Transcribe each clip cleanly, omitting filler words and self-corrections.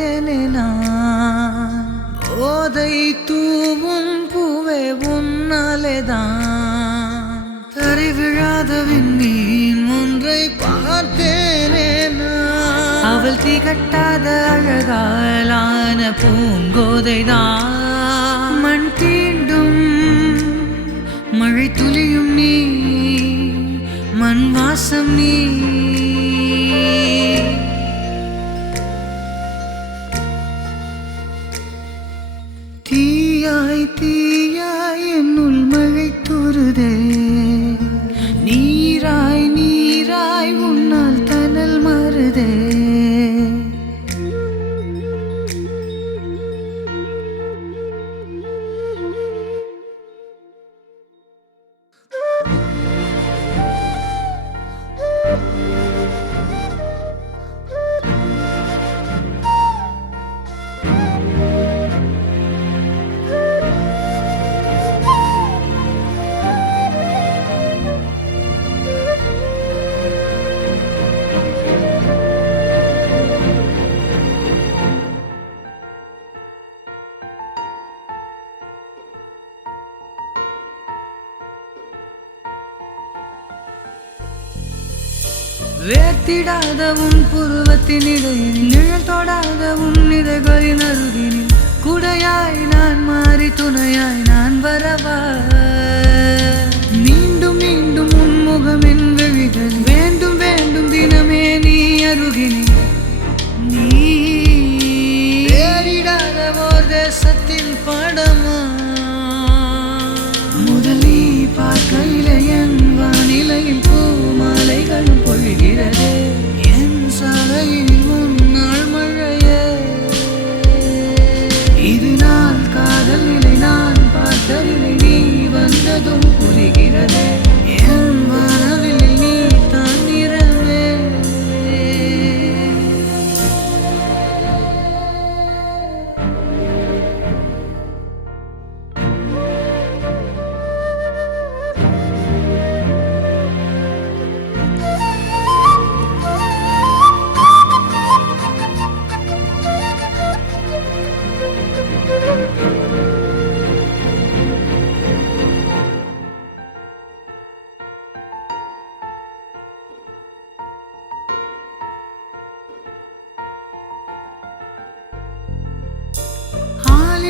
பார்த்தேனே நான் போதை தூவும் பூவே உன்னாலேதான் தரை விழாத விண்மீன் ஒன்றை பார்த்தேனே நான் அவள் திகட்டாத அழகாலான பூங்கோதைதான் மண் தீண்டும் மழை துளியும் நீ மண் வாசம் நீ தீயாய் தீயாய் என்னுள் மழை தூறுதே நீராய் நீராய் உன்னால் தனல் மாறுதே வேர்த்திடாத உன் புருவத்தின் இடையில் நிழல் தொடாத உன் இதழ்களின் அருகினில் குடையாய் நான் மாறி துணையாய் நான் வரவா மீண்டும் மீண்டும் உன் முகமின் விழிகள் வேண்டும் வேண்டும் தினமே நீ அருகினில் நீ வேறிடாத ஓர் தேசத்தின் படமா முதல் நீ பார்க்கையில என் வானிலையில் பூமாலைகளும் பொழிகிறதே என் சாலையில் முன்னாள் மழையே இது நான் காதல் நிலை நான் பார்த்ததில்லை நீ வந்ததும் புரிகிறதே என் வானவில் நீ தான் நிறவே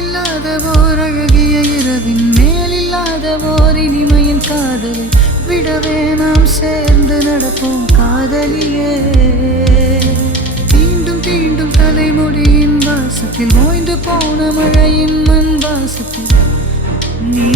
இல்லாத ஓர் அழகிய இரவின் மேலில்லாத ஓர் இனிமையின் காதலை விடவே நாம் சேர்ந்து நடப்போம் காதலியே தீண்டும் தீண்டும் தலைமுடியின் வாசத்தில் ஓய்ந்து போன மழையின் மண் வாசத்தில் நீ